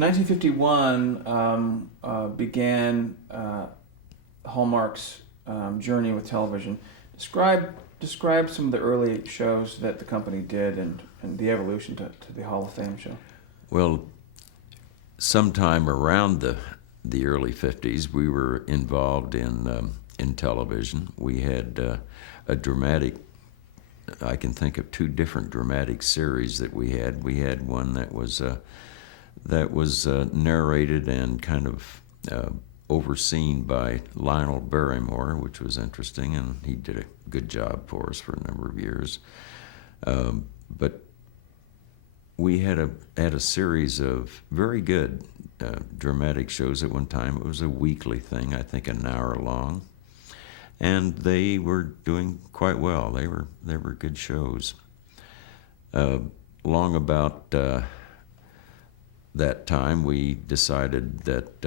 1951 began Hallmark's journey with television. Describe some of the early shows that the company did and the evolution to the Hall of Fame show. Well, sometime around the early 50s, we were involved in television. We had a dramatic. I can think of two different dramatic series that we had. We had one that was narrated and kind of overseen by Lionel Barrymore, which was interesting, and he did a good job for us for a number of years. But we had a series of very good dramatic shows at one time. It was a weekly thing, I think an hour long, and they were doing quite well. They were good shows. Long about that time, we decided that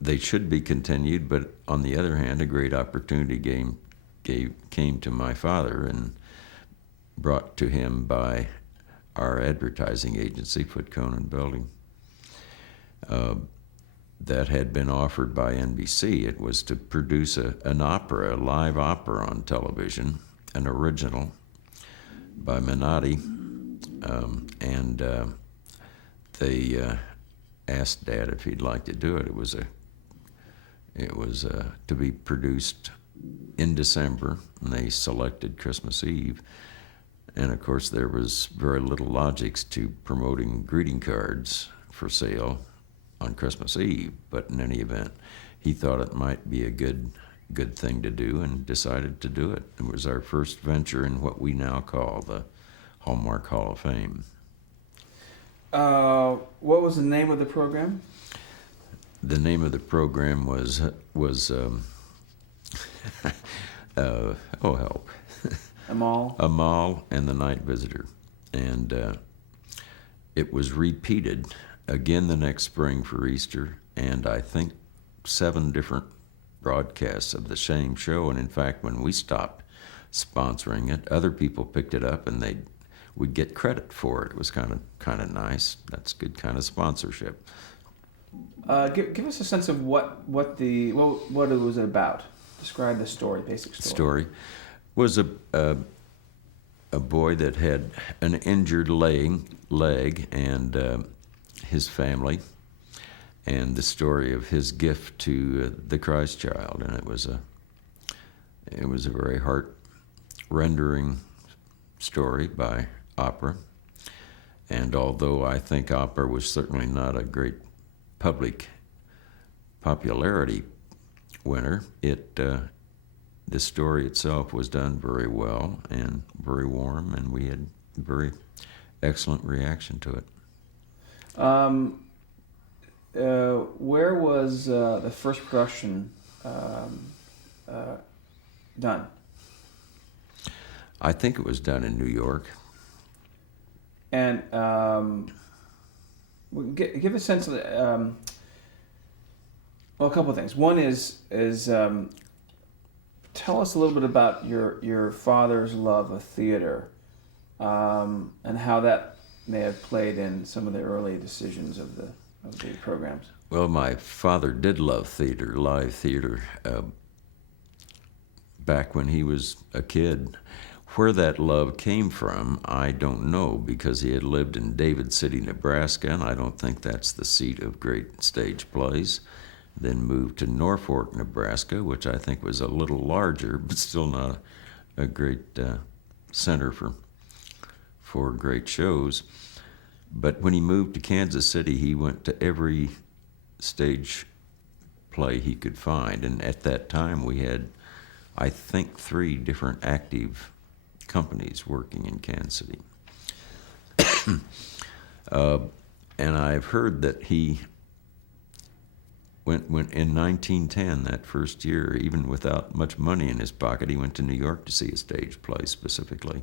they should be continued, but on the other hand, a great opportunity came to my father and brought to him by our advertising agency, Foote Cone & Belding. That had been offered by NBC. It was to produce an opera, a live opera on television, an original by Menotti, and they asked Dad if he'd like to do it. It was to be produced in December, and they selected Christmas Eve. And of course, there was very little logics to promoting greeting cards for sale on Christmas Eve. But in any event, he thought it might be a good thing to do and decided to do it. It was our first venture in what we now call the Hallmark Hall of Fame. What was the name of the program? The name of the program was oh help. Amal? Amal and the Night Visitor. And it was repeated again the next spring for Easter, and I think 7 different broadcasts of the same show. And in fact, when we stopped sponsoring it, other people picked it up and would get credit for it. It was kind of nice. That's good kind of sponsorship. Give us a sense of what it was about. Describe the story, basic story. Story was a boy that had an injured leg and his family, and the story of his gift to the Christ child, and it was a very heart-rendering story by opera. And although I think opera was certainly not a great public popularity winner, the story itself was done very well and very warm, and we had very excellent reaction to it. Where was the first production done? I think it was done in New York. And give a sense of the, a couple of things. One is tell us a little bit about your father's love of theater, and how that may have played in some of the early decisions of the programs. Well, my father did love theater, live theater, back when he was a kid. Where that love came from, I don't know, because he had lived in David City, Nebraska, and I don't think that's the seat of great stage plays. Then moved to Norfolk, Nebraska, which I think was a little larger, but still not a great center for great shows. But when he moved to Kansas City, he went to every stage play he could find. And at that time, we had, I think, 3 different active companies working in Kansas City. And I've heard that he went in 1910, that first year, even without much money in his pocket, he went to New York to see a stage play specifically.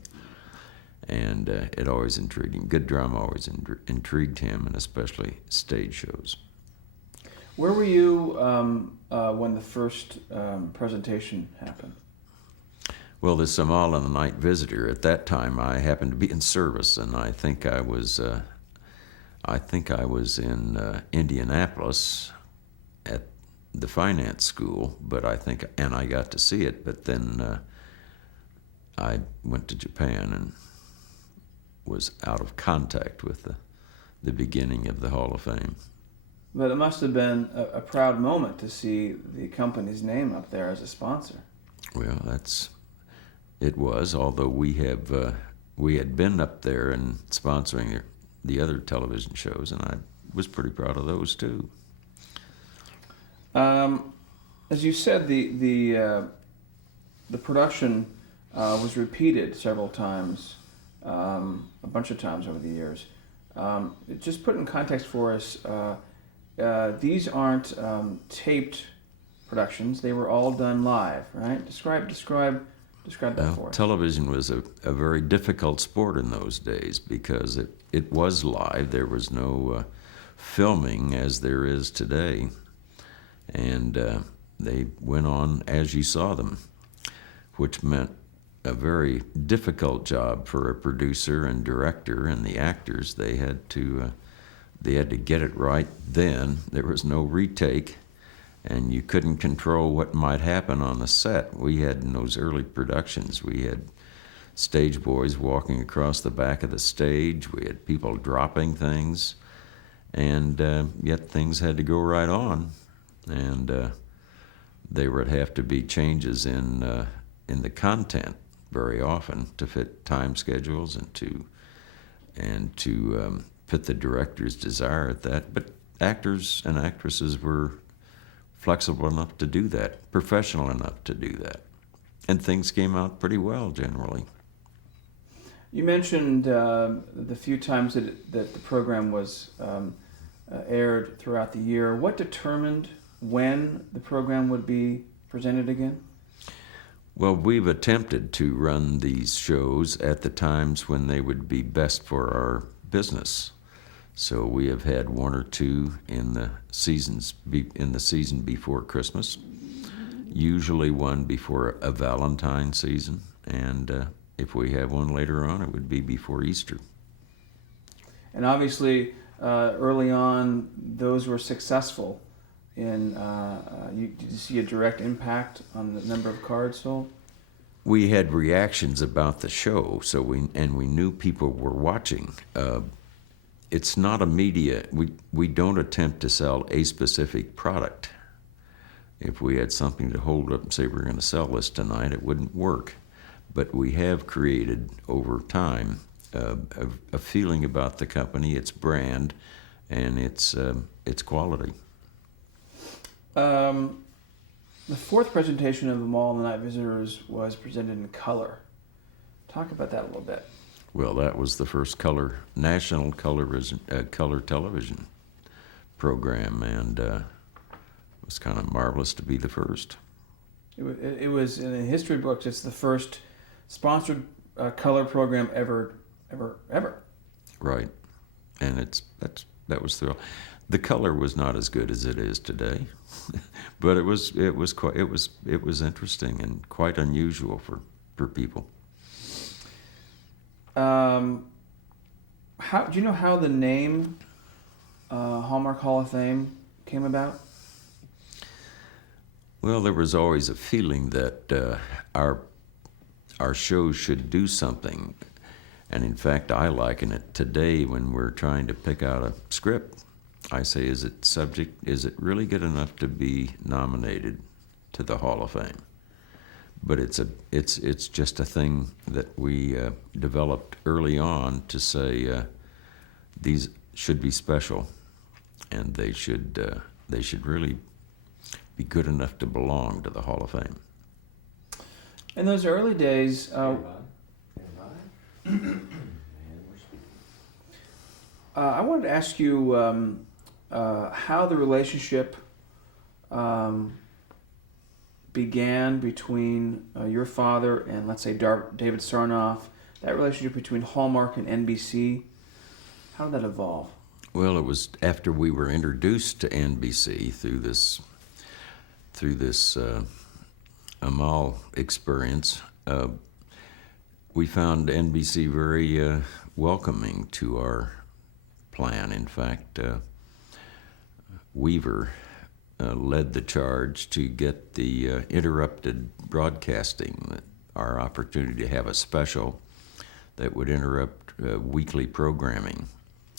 And it always intrigued him. Good drama always intrigued him, and especially stage shows. Where were you when the first presentation happened? Well, the Amal and the Night Visitor, at that time I happened to be in service, and I think I was I think I was in Indianapolis at the finance school, and I got to see it, but then I went to Japan and was out of contact with the beginning of the Hall of Fame. But it must have been a proud moment to see the company's name up there as a sponsor. Well, it was, although we had been up there and sponsoring the other television shows, and I was pretty proud of those too. As you said, the production was repeated several times, a bunch of times over the years. Just put in context for us, these aren't taped productions; they were all done live, right? Describe that for us. Television was a very difficult sport in those days because it was live. There was no filming as there is today. And they went on as you saw them, which meant a very difficult job for a producer and director and the actors. They had to get it right then. There was no retake, and you couldn't control what might happen on the set. We had, in those early productions, we had stage boys walking across the back of the stage. We had people dropping things, and yet things had to go right on. And there would have to be changes in the content very often to fit time schedules and to fit the director's desire at that. But actors and actresses were flexible enough to do that, professional enough to do that, and things came out pretty well generally. You mentioned the few times that the program was aired throughout the year. What determined when the program would be presented again? Well, we've attempted to run these shows at the times when they would be best for our business. So we have had one or two in the season before Christmas, usually one before a Valentine season, and if we have one later on, it would be before Easter. And obviously, early on, those were successful. Did you see a direct impact on the number of cards sold? We had reactions about the show, so we knew people were watching. It's not a media. We don't attempt to sell a specific product. If we had something to hold up and say we're going to sell this tonight, it wouldn't work. But we have created over time a feeling about the company, its brand, and its quality. The fourth presentation of the Mall and the Night Visitors was presented in color. Talk about that a little bit. Well, that was the first national color television program, and it was kind of marvelous to be the first. It was in the history books. It's the first sponsored color program ever. Right, and that was thrilling. The color was not as good as it is today, but it was interesting and quite unusual for people. Do you know how the name Hallmark Hall of Fame came about? Well, there was always a feeling that our shows should do something, and in fact, I liken it today when we're trying to pick out a script. I say, is it really good enough to be nominated to the Hall of Fame? But it's just a thing that we developed early on to say these should be special, and they should really be good enough to belong to the Hall of Fame. In those early days, I wanted to ask you how the relationship began between your father and, let's say, David Sarnoff, that relationship between Hallmark and NBC. How did that evolve? Well, it was after we were introduced to NBC through this Amal experience. We found NBC very welcoming to our plan. In fact, Weaver led the charge to get the interrupted broadcasting, our opportunity to have a special that would interrupt weekly programming.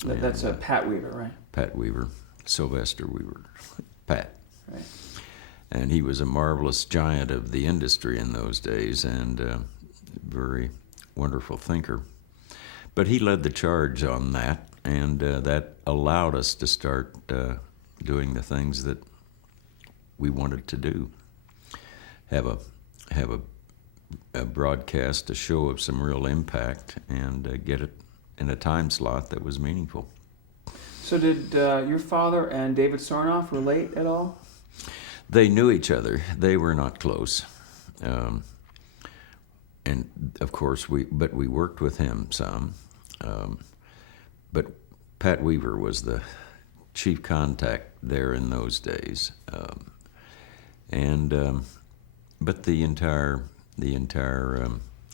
That's Pat Weaver, right? Pat Weaver, Sylvester Weaver, Pat. Right. And he was a marvelous giant of the industry in those days and a very wonderful thinker. But he led the charge on that, and that allowed us to start doing the things that we wanted to do. Have a broadcast, a show of some real impact, and get it in a time slot that was meaningful. So did your father and David Sarnoff relate at all? They knew each other. They were not close. And of course, we worked with him some. But Pat Weaver was the chief contact there in those days. But the entire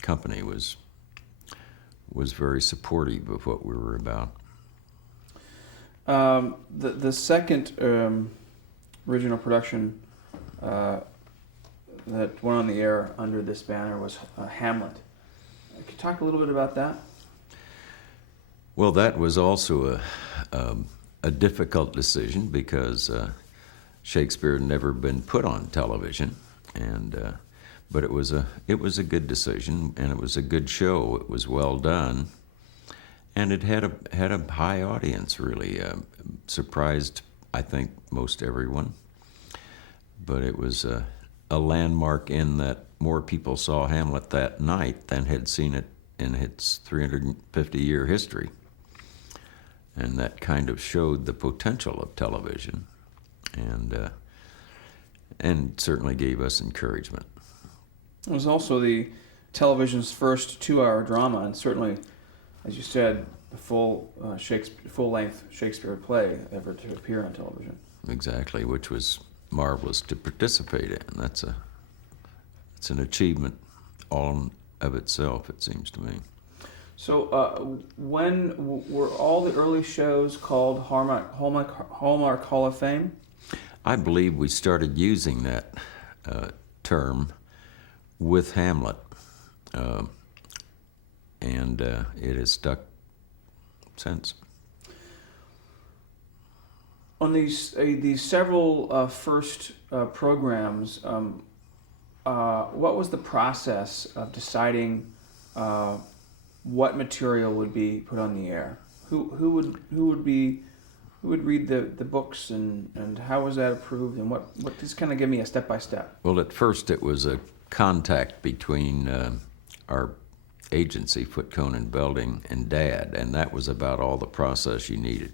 company was very supportive of what we were about. The second original production that went on the air under this banner was Hamlet. Could you talk a little bit about that? Well, that was also a difficult decision because Shakespeare had never been put on television, but it was a good decision, and it was a good show. It was well done, and it had a high audience. Really surprised, I think, most everyone. But it was a landmark in that more people saw Hamlet that night than had seen it in its 350-year history. And that kind of showed the potential of television, and certainly gave us encouragement. It was also the television's first 2-hour drama, and certainly, as you said, the full-length Shakespeare play ever to appear on television. Exactly, which was marvelous to participate in. It's an achievement all of itself, it seems to me. So when were all the early shows called Hallmark Hall of Fame? I believe we started using that term with Hamlet, and it has stuck since. On these several first programs, what was the process of deciding what material would be put on the air? Who would read the books, and how was that approved, and what just kind of give me a step by step? Well, at first it was a contact between our agency, Foote Cone Belding, and Dad, and that was about all the process you needed.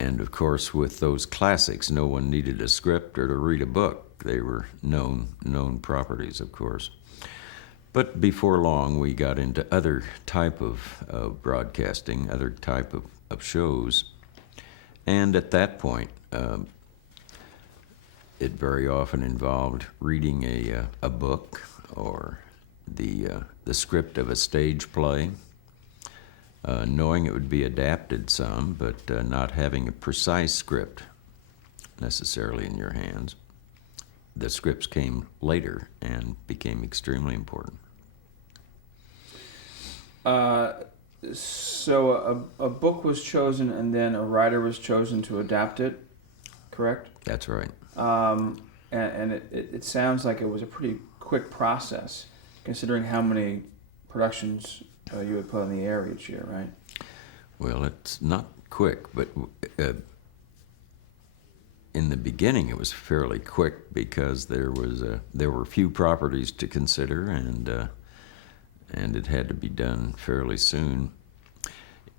And of course, with those classics, no one needed a script or to read a book. They were known properties, of course. But before long, we got into other type of broadcasting, other type of shows. And at that point, it very often involved reading a book or the script of a stage play, knowing it would be adapted some, but not having a precise script necessarily in your hands. The scripts came later and became extremely important. So a book was chosen, and then a writer was chosen to adapt it, correct? That's right. And it sounds like it was a pretty quick process, considering how many productions you would put on the air each year, right? Well, it's not quick, but in the beginning it was fairly quick because there were few properties to consider, and it had to be done fairly soon.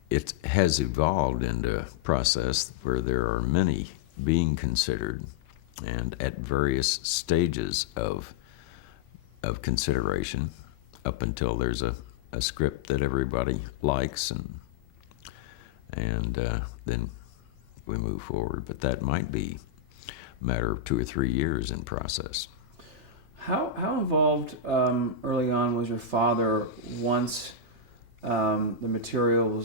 It has evolved into a process where there are many being considered, and at various stages of consideration, up until there's a script that everybody likes, and then we move forward. But that might be a matter of 2 or 3 years in process. How involved early on was your father once the material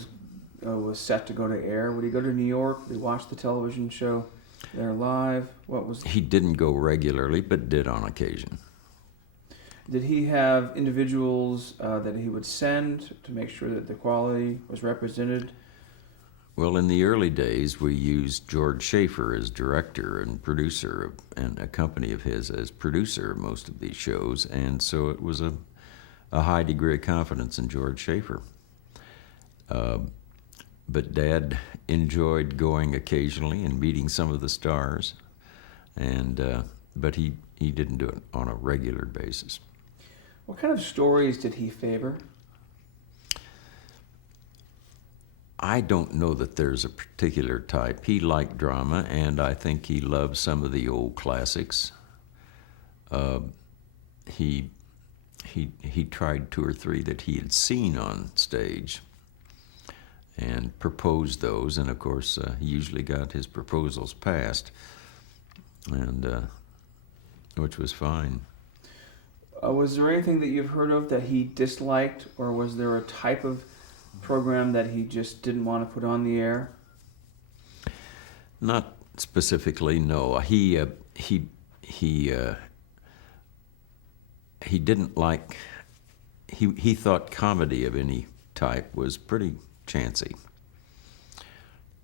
was set to go to air? Would he go to New York? Would he watch the television show there live? What was? He didn't go regularly, but did on occasion. Did he have individuals that he would send to make sure that the quality was represented? Well, in the early days, we used George Schaefer as director and producer, and a company of his as producer of most of these shows, and so it was a high degree of confidence in George Schaefer. But Dad enjoyed going occasionally and meeting some of the stars, but he didn't do it on a regular basis. What kind of stories did he favor? I don't know that there's a particular type. He liked drama, and I think he loved some of the old classics. He tried 2 or 3 that he had seen on stage and proposed those, and of course he usually got his proposals passed, and which was fine. Was there anything that you've heard of that he disliked, or was there a type of program that he just didn't want to put on the air? Not specifically, no. He didn't like. He thought comedy of any type was pretty chancy.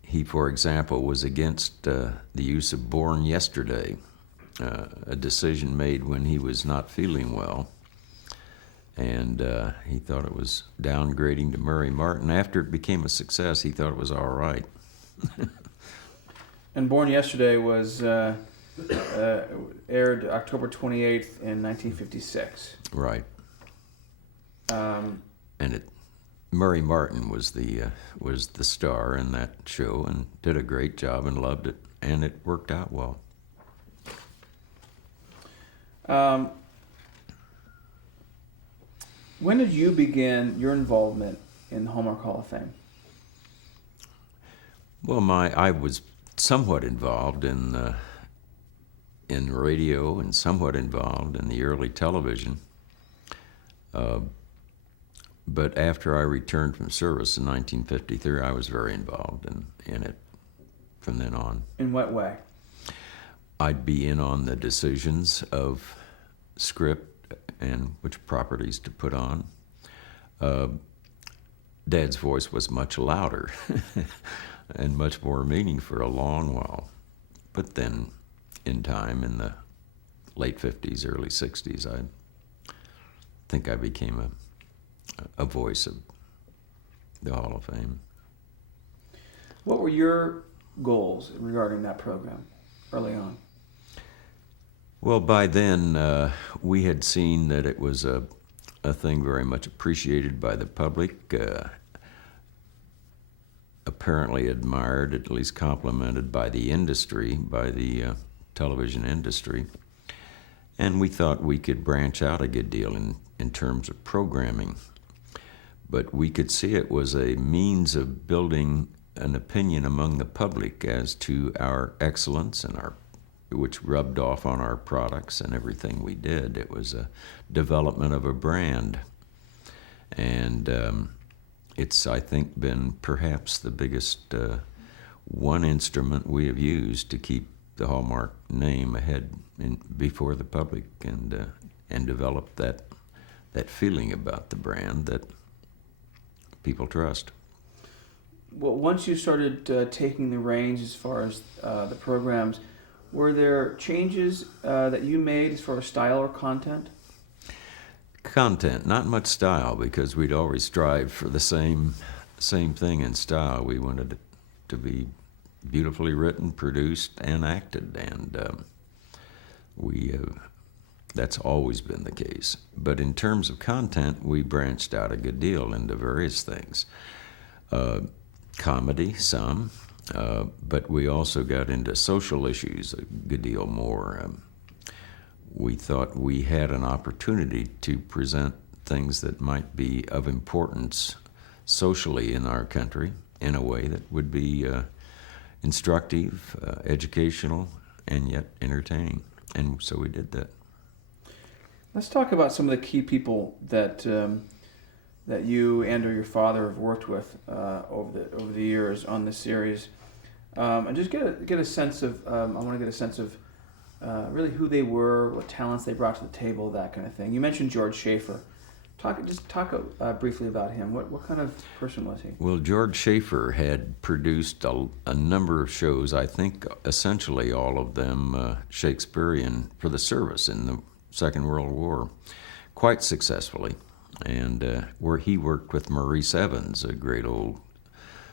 He, for example, was against the use of Born Yesterday, a decision made when he was not feeling well. And he thought it was downgrading to Murray Martin. After it became a success, he thought it was all right. And Born Yesterday was aired October 28th in 1956. Right. Murray Martin was the star in that show and did a great job and loved it, and it worked out well. When did you begin your involvement in the Hallmark Hall of Fame? Well, I was somewhat involved in radio and somewhat involved in the early television. But after I returned from service in 1953, I was very involved in it from then on. In what way? I'd be in on the decisions of script and which properties to put on. Dad's voice was much louder and much more meaning for a long while. But then, in time, in the late 50s, early 60s, I think I became a voice of the Hall of Fame. What were your goals regarding that program early on? Well, by then, we had seen that it was a thing very much appreciated by the public, apparently admired, at least complimented by the industry, by the television industry. And we thought we could branch out a good deal in terms of programming. But we could see it was a means of building an opinion among the public as to our excellence and which rubbed off on our products and everything we did. It was a development of a brand. And it's, I think, been perhaps the biggest one instrument we have used to keep the Hallmark name ahead before the public and develop that feeling about the brand that people trust. Well, once you started taking the reins as far as the programs, were there changes that you made as far as style or content? Content, not much style, because we'd always strive for the same thing in style. We wanted it to be beautifully written, produced, and acted, and that's always been the case. But in terms of content, we branched out a good deal into various things. Comedy, some, but we also got into social issues a good deal more. We thought we had an opportunity to present things that might be of importance socially in our country in a way that would be instructive, educational, and yet entertaining. And so we did that. Let's talk about some of the key people that that you and or your father have worked with over the years on this series, and just get a sense of. I want to get a sense of really who they were, what talents they brought to the table, that kind of thing. You mentioned George Schaefer. Talk briefly about him. What kind of person was he? Well, George Schaefer had produced a number of shows, I think essentially all of them Shakespearean for the service in the Second World War, quite successfully. And where he worked with Maurice Evans, a great old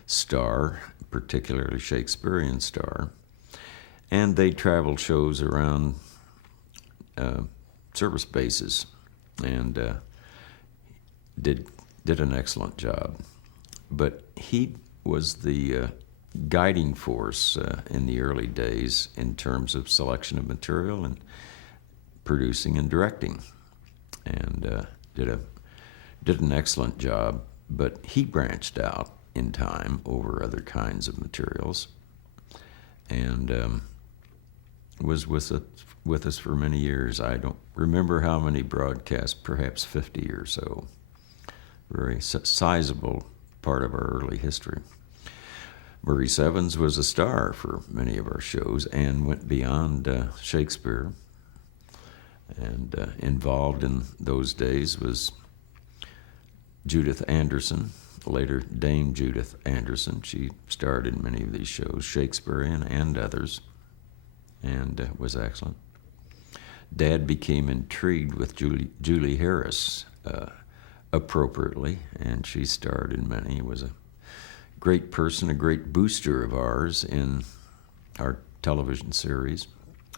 star, particularly Shakespearean star. And they traveled shows around service bases and did an excellent job. But he was the guiding force in the early days in terms of selection of material and producing and directing, and did an excellent job. But he branched out in time over other kinds of materials, and was with us for many years. I don't remember how many broadcasts, perhaps 50 or so. Very sizable part of our early history. Maurice Evans was a star for many of our shows and went beyond Shakespeare. And involved in those days was Judith Anderson, later Dame Judith Anderson. She starred in many of these shows, Shakespearean and others, and was excellent. Dad became intrigued with Julie Harris appropriately, and she starred in many. Was a great person, a great booster of ours in our television series,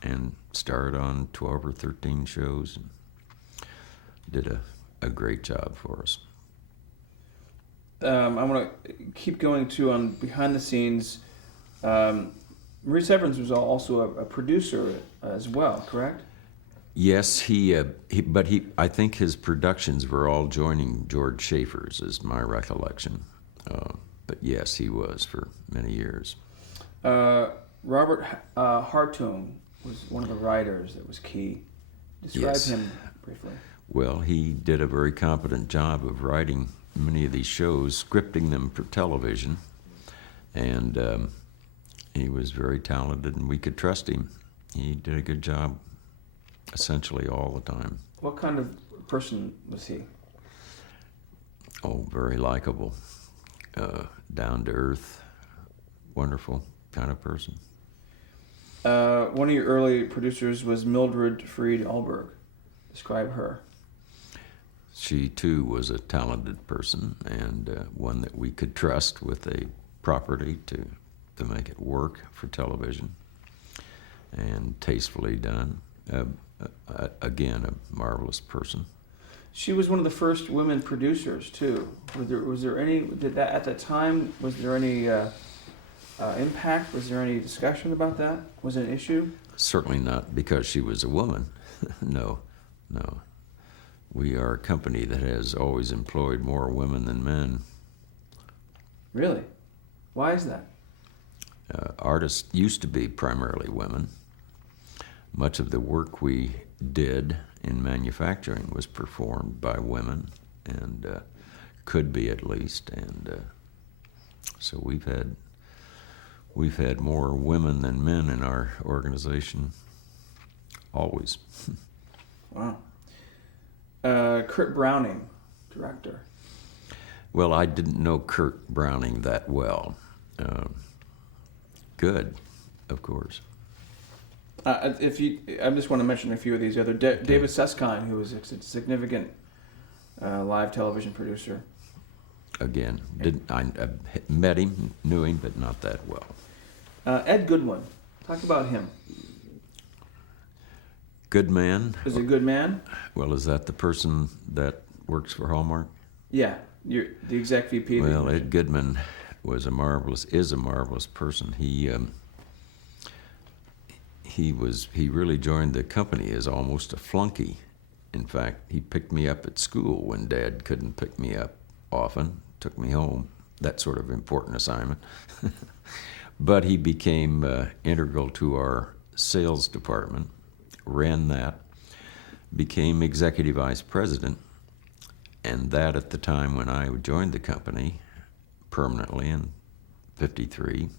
and starred on 12 or 13 shows and did a great job for us. I want to keep going too on behind the scenes. Maurice Evans was also a producer as well, correct? Yes, but I think his productions were all joining George Schaefer's, is my recollection. But yes, he was for many years. Robert Hartung was one of the writers that was key. Describe him briefly. Well, he did a very competent job of writing many of these shows, scripting them for television, and he was very talented, and we could trust him. He did a good job essentially all the time. What kind of person was he? Oh, very likable, down to earth, wonderful kind of person. One of your early producers was Mildred Freed Alberg. Describe her. She too was a talented person, and one that we could trust with a property to make it work for television, and tastefully done. Again, a marvelous person. She was one of the first women producers too. Was there any? At that time? Was there any impact? Was there any discussion about that? Was it an issue? Certainly not because she was a woman. No. We are a company that has always employed more women than men. Really? Why is that? Artists used to be primarily women. Much of the work we did in manufacturing was performed by women, and could be at least, and so we've had more women than men in our organization, always. Wow. Kurt Browning, director. Well, I didn't know Kurt Browning that well. Good, of course. I just want to mention a few of these other. David Susskind, who was a significant live television producer. Again, I met him, knew him, but not that well. Ed Goodwin, talk about him. Good man. Is he a good man? Well, is that the person that works for Hallmark? Yeah, you're the exec VP. Well, Ed Goodman is a marvelous person. He really joined the company as almost a flunky. In fact, he picked me up at school when Dad couldn't pick me up often, took me home, that sort of important assignment. But he became integral to our sales department, ran that, became executive vice president, And that at the time when I joined the company permanently in 53.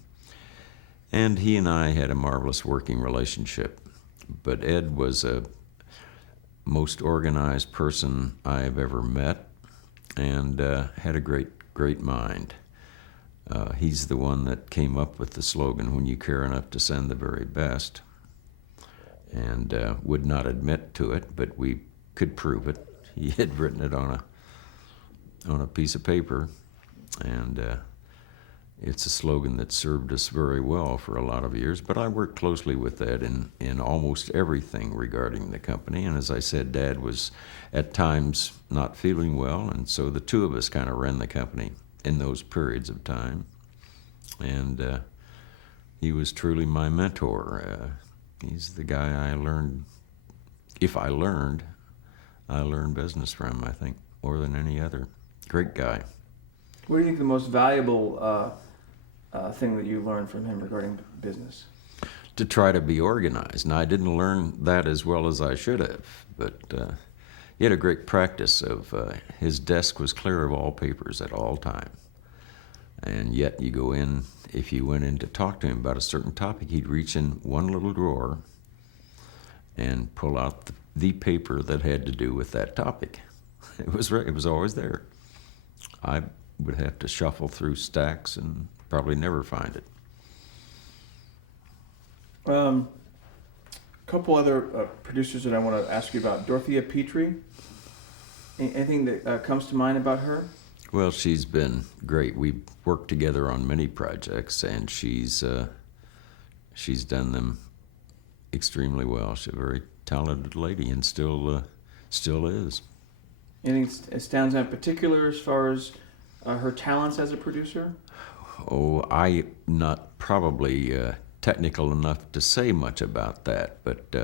And he and I had a marvelous working relationship. But Ed was a most organized person I have ever met, and had a great mind. He's the one that came up with the slogan, "When you care enough to send the very best," and would not admit to it, but we could prove it. He had written it on a piece of paper, and it's a slogan that served us very well for a lot of years. But I worked closely with Ed in almost everything regarding the company. And as I said, Dad was at times not feeling well, and so the two of us kind of ran the company in those periods of time. And he was truly my mentor. He's the guy I learned business from, I think, more than any other. Great guy. What do you think the most valuable thing that you learned from him regarding business? To try to be organized. Now, I didn't learn that as well as I should have, but he had a great practice of his desk was clear of all papers at all time. And yet you go in, if you went in to talk to him about a certain topic, he'd reach in one little drawer and pull out the paper that had to do with that topic. It was always there. I would have to shuffle through stacks and probably never find it. A couple other producers that I want to ask you about. Dorothea Petrie. Anything that comes to mind about her? Well, she's been great. We've worked together on many projects, and she's done them extremely well. She's a very talented lady, and still is. Anything that stands out in particular as far as her talents as a producer? Oh, I'm not probably technical enough to say much about that, but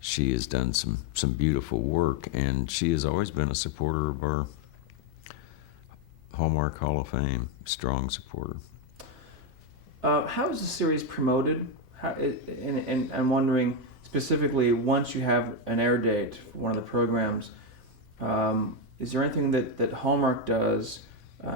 she has done some beautiful work, and she has always been a supporter of our Hallmark Hall of Fame, strong supporter. How is the series promoted? And I'm wondering specifically, once you have an air date for one of the programs, is there anything that Hallmark does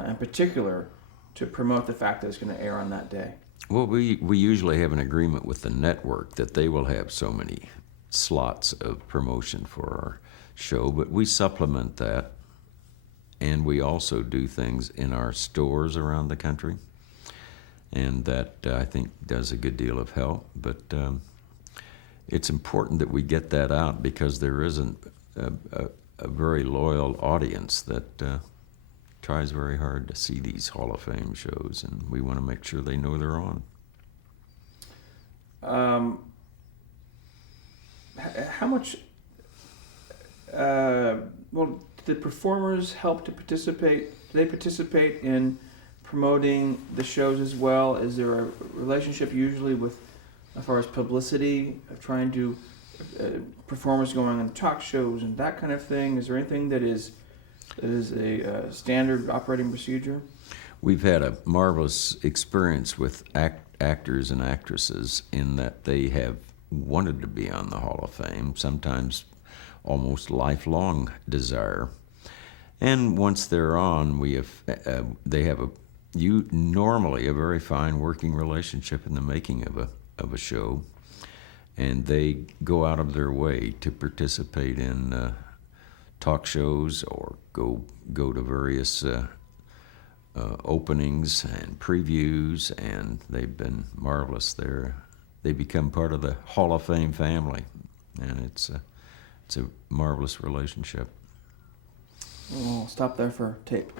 in particular to promote the fact that it's going to air on that day? Well, we usually have an agreement with the network that they will have so many slots of promotion for our show, but we supplement that, and we also do things in our stores around the country, and that I think does a good deal of help. But it's important that we get that out, because there isn't a very loyal audience that tries very hard to see these Hall of Fame shows, and we want to make sure they know they're on. How much? Well, do the performers help to participate? Do they participate in promoting the shows as well? Is there a relationship usually with, as far as publicity, of trying to performers going on talk shows and that kind of thing? Is there anything that is a standard operating procedure? We've had a marvelous experience with actors and actresses in that they have wanted to be on the Hall of Fame, sometimes almost lifelong desire. And once they're on, they have normally a very fine working relationship in the making of a show, and they go out of their way to participate in talk shows or go to various openings and previews, and they've been marvelous there. They become part of the Hall of Fame family, and it's a marvelous relationship. We'll stop there for tape.